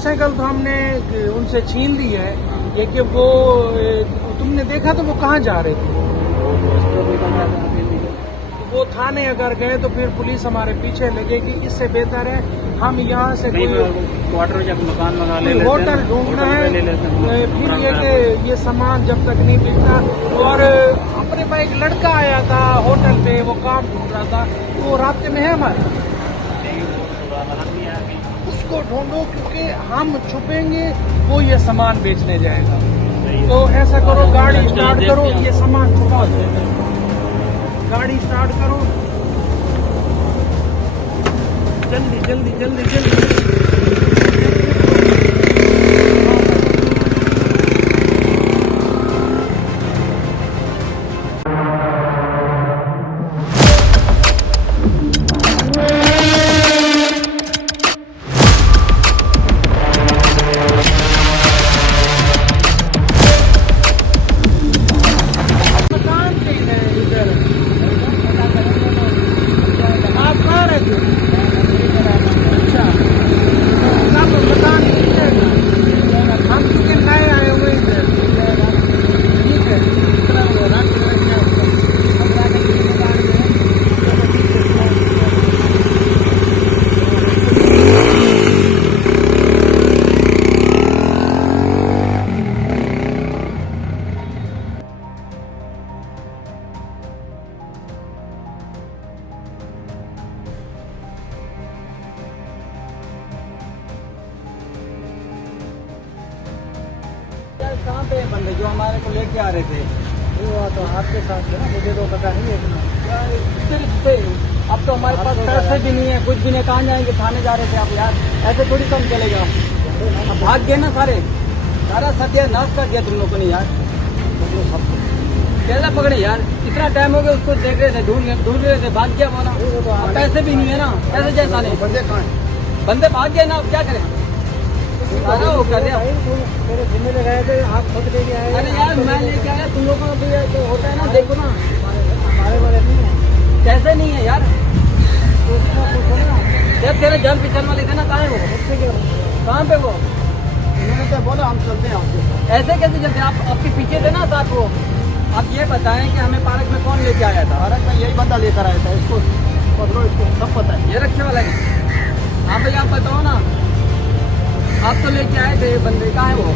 Motorcycle तो हमने उनसे छीन ली है, लेकिन वो तुमने देखा तो वो कहाँ जा रहे थे? वो थाने अगर गए तो फिर पुलिस हमारे पीछे लगेगी। इससे बेहतर है हम यहाँ से कोई क्वार्टर या मकान मंगा ले, होटल ढूंढना है। फिर ये कि ये सामान जब तक नहीं बिकता, और अपने पास एक लड़का आया था होटल पे, वो काम ढूंढ रहा था, वो रास्ते में है हमारे, उसको ढूंढो, क्योंकि हम छुपेंगे वो ये सामान बेचने जाएगा। तो ऐसा करो, गाड़ी स्टार्ट करो, ये सामान छुपा दो, गाड़ी स्टार्ट करो, जल्दी जल्दी जल्दी जल्दी। कहाँ पे बंदे जो हमारे को लेके आ रहे थे? वो तो आपके साथ है ना, मुझे तो पता नहीं है इतना। अब तो हमारे पास पैसे भी नहीं है, कुछ भी नहीं, कहाँ जाएंगे? थाने जा रहे थे आप यार, ऐसे थोड़ी कम चलेगा। अब भाग गए ना सारे, सारा सत्यानाश कर दिया तुम लोगों ने यार। कैसे पकड़े यार? इतना टाइम हो गया, उसको देख रहे थे, ढूंढ रहे थे, भाग गया वो ना। अब पैसे भी नहीं है ना, कैसे जाए थाने? बंदे कहाँ हैं? बंदे भाग गए ना, अब क्या करें? सारा वो कर दिया। मेरे जिम्मे लगाए थे, आप खुद लेके आए। अरे यार मैं लेके आया, तुम लोगों को भी तो होता है ना, देखो ना। हमारे वाले नहीं है। कैसे नहीं है यार? जब तेरे जान पहचान वाले थे ना, कहाँ है वो? कहाँ पे वो? उन्होंने तो बोला हम चलते हैं आपके। ऐसे कैसे चलते? आप आपके पीछे थे ना साथ वो। आप ये बताएं कि हमें पार्क में कौन लेके आया था? पार्क में यही बंदा लेकर आया था, इसको पकड़ो, इसको सब पता है। ये रक्षे वाला है। हाँ भाई आप बताओ ना, आप तो लेके आए थे बंदे, कहाँ है वो?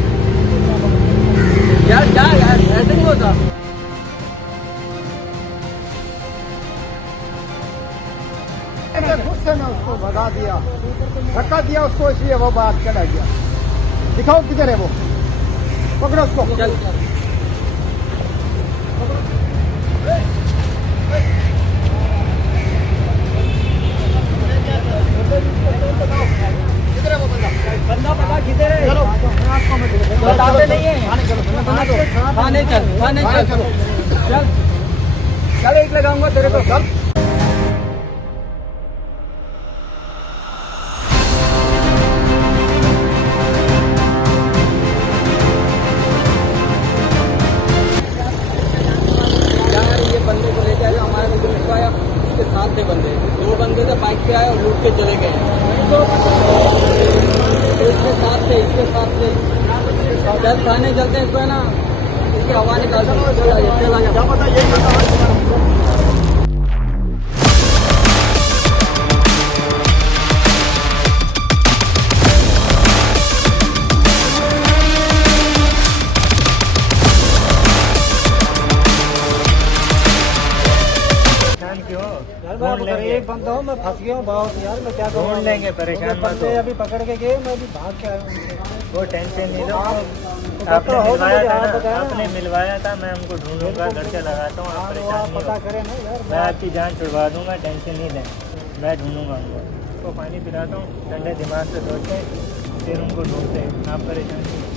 यार क्या यार, ऐसे नहीं होता। गुस्से में उसको भगा दिया, धक्का दिया उसको, इसलिए वो बात चला गया। दिखाओ किधर है वो, पकड़ो उसको। चल किधर है वो बंदा? बंदा पता किधर है? चलो बताते नहीं है। थाने चल, थाने चल, चलो चल चल, एक लगाऊंगा तेरे को। चल। यार ये बंदे को लेके आया, हमारे को लिखवाया, उसके साथ थे बंदे, 2 बंदे थे, बाइक पे आए और लूट के चले गए। तो इसके साथ थे, इसके साथ थे। चल थाने चलते हैं, इसको है ना, इसकी हवा निकाल दो। चल आ जा। क्या पता यही बंदा। एक बंदा हूँ, मैं फंस गया हूँ बहुत यार, मैं क्या करूँ? ढूंढ लेंगे, परेशान मत हो। अभी पकड़ के गए, मैं अभी भाग के आया हूँ उनसे। वो टेंशन नहीं लो, आपने मिलवाया था आप ना, बताया ना। आपने मिलवाया था, मैं उनको ढूंढूंगा, घर से लगाता हूँ, आप परेशान आप नहीं पता हो। करें ना यार। मैं आपकी जान छुड़वा दूंगा, टेंशन नहीं लें, मैं ढूंढूंगा उनको। उसको पानी पिलाता हूँ, ठंडे दिमाग से सोचते फिर उनको ढूंढते हैं, आप परेशान नहीं हो।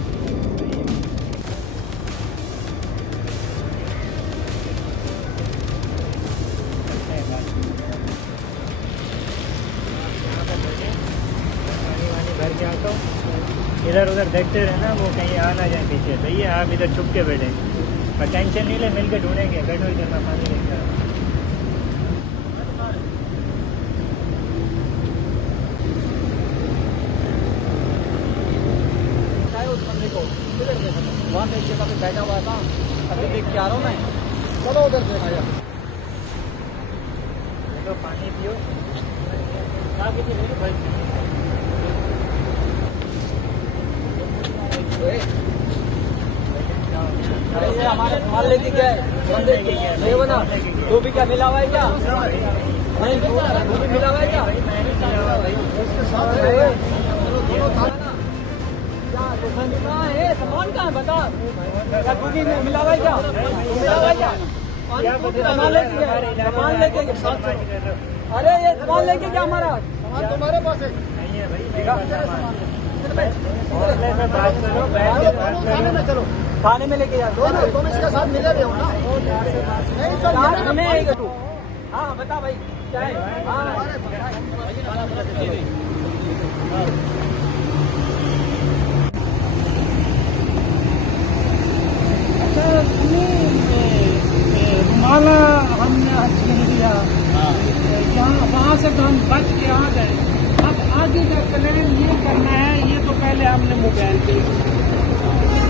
घर के आता हूँ, इधर उधर देखते रहना, वो कहीं आ ना जाए पीछे, सही है? आप इधर छुप के बैठे, पर टेंशन नहीं ले, मिल के ढूंढेंगे। गड़बड़ करना, पानी लेके आओ। वहाँ देखिए कभी बैठा हुआ था, अभी देख के आ रहा हूँ मैं। चलो उधर से आया। तो पानी पियो। कहाँ किसी मेरी भाई अरे ये हमारे सामान लेके गया है, नहीं बना तो भी क्या मिला हुआ है क्या? नहीं तो भी मिला हुआ है क्या? क्या दुकान कहाँ है? सामान कहाँ है बता? क्या कुकी में मिला हुआ है क्या? मिला हुआ है क्या? सामान लेके गया, सामान लेके गया। अरे ये सामान लेके गया हमारा सामान तुम्हारे पास है नहीं है भाई, मेरा सामान। में बात करो, बैठ के बात करो। चलो थाने में लेके जा तुम इसके साथ मिले भी हो ना नहीं चल हाँ बता भाई क्या है अच्छा माला हमने आज छीन लिया, वहाँ से तो हम बच के आ गए। अब आगे का प्लान ये करना है, ये तो पहले हमने मोबाइल पे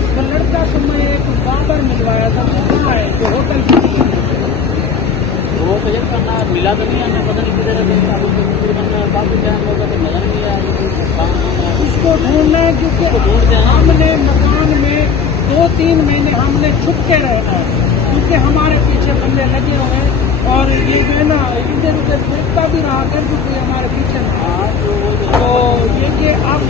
तो लड़का को मैं एक बाबर मिलवाया था, वो कहाँ है जो होटल की वो तो ये करना मिला तो नहीं हमें पता नहीं किधर बाकी टाइम होगा तो नजर नहीं आया उसको ढूंढना है, क्योंकि हमने मकान में 2-3 महीने हमने छुप के रहना है, क्योंकि हमारे पीछे बंदे लगे हुए हैं और ये जो है ना इधर उधर देखता भी रहा कर जो कोई हमारे पीछे ना। तो ये कि अब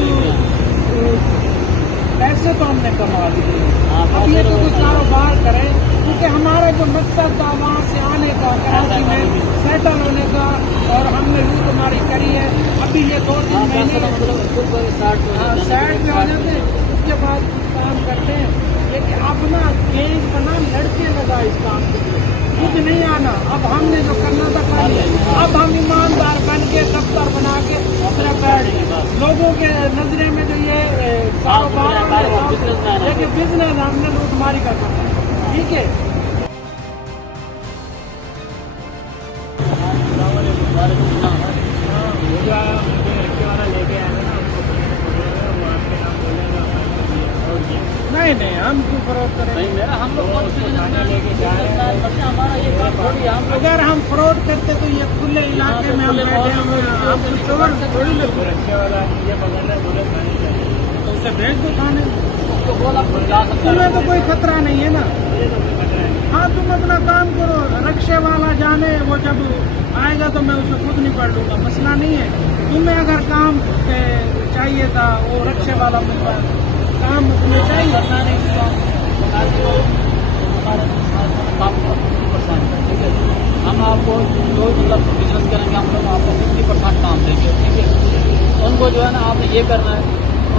पैसे तो हमने कमा दिए, अब ये तो कोई कारोबार करें, क्योंकि हमारा जो मकसद था वहाँ से आने का, कराची में सेटल होने का, और हमने लूट हमारी करी है। अभी ये 2-3 महीने साइड में हो जाते, उसके बाद काम करते हैं। ये कि अपना गैंग बना, लड़के लगा इस काम के लिए, कुछ नहीं आना। अब हमने जो करना था कर लिया, अब हम ईमानदार बन के दफ्तर बना के अपने बैठ लोगों के नजरे में जो ये कारोबार लेकिन बिजनेस हमने लूटमारी का करना है, ठीक है। नहीं नहीं हम क्यों फ्रॉड करें? हम लोग हमारा ये बात थोड़ी हम अगर हम फ्रॉड करते तो ये खुले इलाके में हम बैठे हुए हैं, हम तो चोर थोड़ी लगते, रक्षा वाला ये पकड़ना बुलेट नहीं चाहिए। तो उसे भेज दो थाने। तो बोला जा सकता तुम्हें तो कोई खतरा नहीं है ना। ये तो कोई खतरा है। हाँ तुम अपना काम करो, रक्षे वाला जाने, वो जब आएगा तो मैं उसे खुद नहीं पढ़ लूँगा, मसला नहीं है। तुम्हें अगर काम चाहिए था वो रक्षे वाला मिलवा, काम तुम्हें चाहिए करना नहीं हम आपको जो मतलब बिजनेस करेंगे हम लोग आपको 50% काम देंगे, ठीक है। उनको जो है ना आपने ये करना है,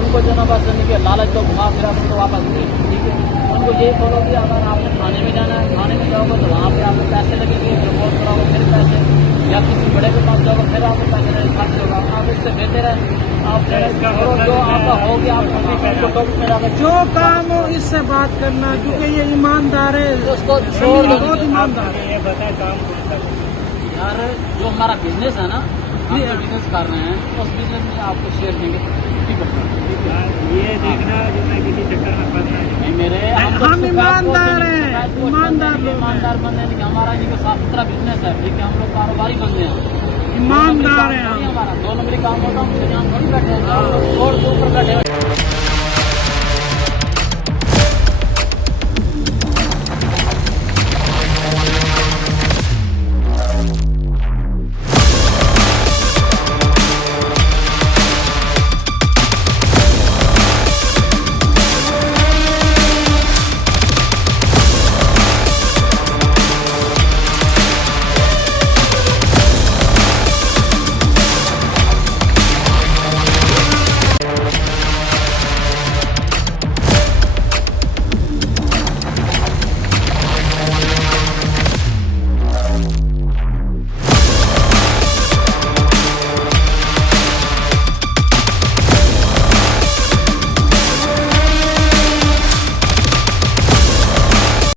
उनको जो ना बस कि लालच को घुमा फिरा उनको वापस दे, ठीक है। उनको ये बोलो कि अगर आपने थाने में जाना है, थाने में जाओगे तो वहाँ पे आपको पैसे लगेंगे, रिपोर्ट कराओगे फिर पैसे, या किसी बड़े के पास जाओगे फिर आपको पैसे खर्च होगा। आप इससे बेहतर है आप जो आपका हो गया आप जो काम हो इससे बात करना, क्योंकि ये ईमानदार है, उसको छोड़ दो। बहुत ईमानदार है। ये बताए काम कौन सा है? यार जो हमारा बिजनेस है ना, हम जो बिजनेस कर रहे हैं उस बिजनेस में आपको शेयर देंगे 50%। ये देखना जो मैं किसी चक्कर में फंसना नहीं मेरे हम ईमानदार हैं, ईमानदार लोग हैं। ईमानदार बंदे नहीं, हमारा इनके साफ सुथरा बिजनेस है, ठीक है। हम लोग कारोबारी बंदे हैं, ईमानदार हैं हम। हमारा 2 नंबरी काम होता है, हम थोड़ी बैठे हैं और ऊपर बैठे हैं।